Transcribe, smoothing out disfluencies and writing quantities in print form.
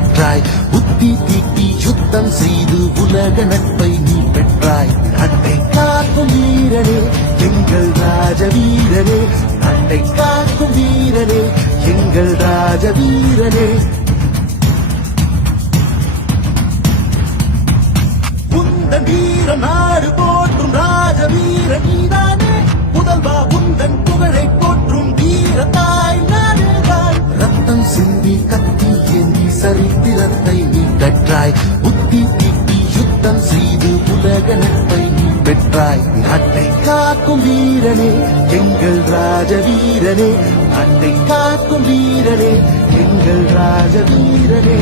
பெற்றாய். புத்தி தீட்டி யுத்தம் செய்து உலக நட்பை நீ பெற்றாய். நாட்டை காக்கும் வீரனே எங்கள் ராஜ வீரனே, நாட்டை காக்கும் வீரனே எங்கள் ராஜ வீரனே. உந்தன் வீர நாடு போற்றும் ராஜ வீர நீதானே, முதல்வா உந்தன் புகழை போற்றும் வீர தாய் நாடுதான். ரத்தம் சிந்தி கத்தி ஏந்தி சரித்திரத்தை நீ கற்றாய். புத்தி தீட்டி யுத்தம் செய்து உலக நட்பை நீ பெற்றாய். நாட்டை காக்கும் வீரனே எங்கள் ராஜ வீரனே, நாட்டை காக்கும் வீரனே எங்கள் ராஜ வீரனே.